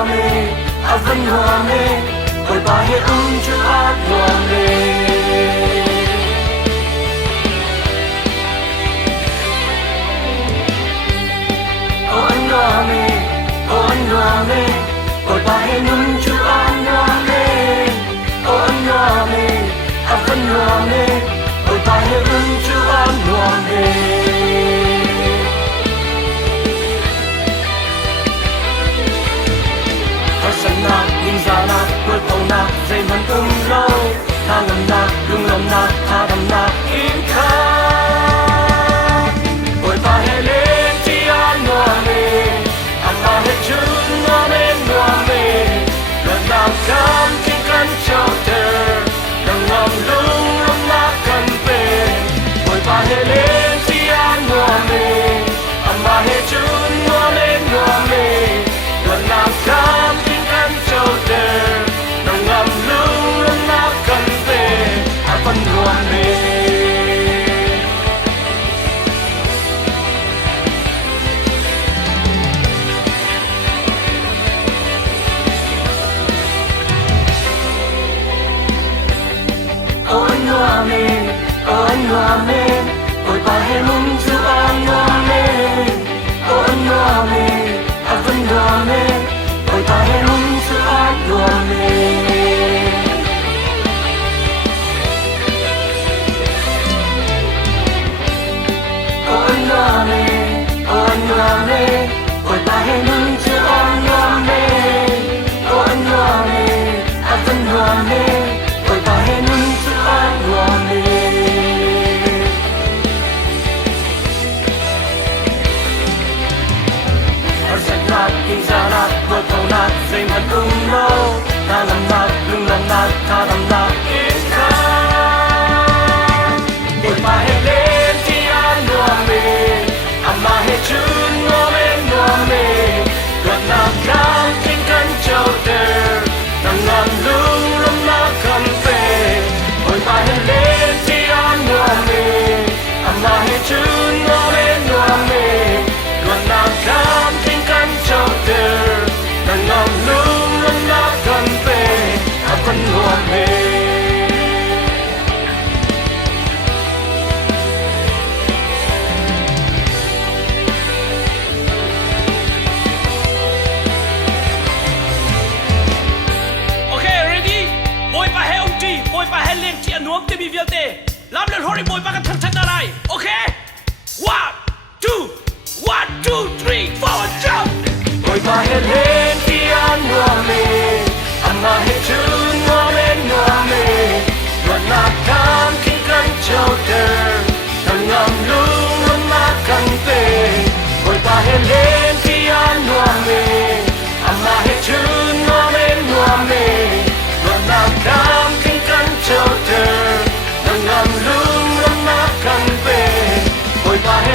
hoa mê a vẫn hoa mê ôi ba hệ chu a hoa mê ô anh hoa mê ô anh hoa mê ôi ba hệ chu a hoa mê ô anh hoa mê a vẫn hoa mê ôi ba hệ chu a hoa mê sana minzana kulpona zay man umlaw halam na lunglam na haram na inka oi pa hele ti ano me ama he chun no me lần nào cam kinh căn cho ter lần ngom lung na kan pe oi pa hele ti ano me ama he chun no me lần nào cam phân hoa mê ô anh hoa mê ô anh hoa mê ôi ba hệ mung chu anh hoa mê ô anh hoa mê a phân hoa mê ôi ba hệ mung chu anh hoa mê ôi ba hệ nung chưa on hoa mê ô anh hoa mê a vẫn hoa mê ôi ba hệ nung chưa on hoa mê ở sạch nát kinh ra nát vượt cầu nát dây mặt lâu ta làm nát lưng làm nát ta làm nát in khá ôi ba hệ lên thì anh hoa mê ama hệ chun hoa mê gần nào cao kinh căn châu ter nắng ngàn lung lum na cầm về ôi ba hệ lên thì anh hoa mê ama hệ chun hoa mê gần nào cao kinh căn châu ter nắng ngàn lung lum na cầm về a vẫn hoa mê nuông te bi vial te lam len hori boy ba ka thak thak na lai okay 1 2 3 4 jump boy ba he len ti an hoa mê ama he chun hoa mê luan na kam kin kan chau ter tang ngam lung ma kan te boy ba he len ti an hoa mê ama he chun hoa mê luan na kam kin kan chau ter nang ngam lung ma kan pe boy ba he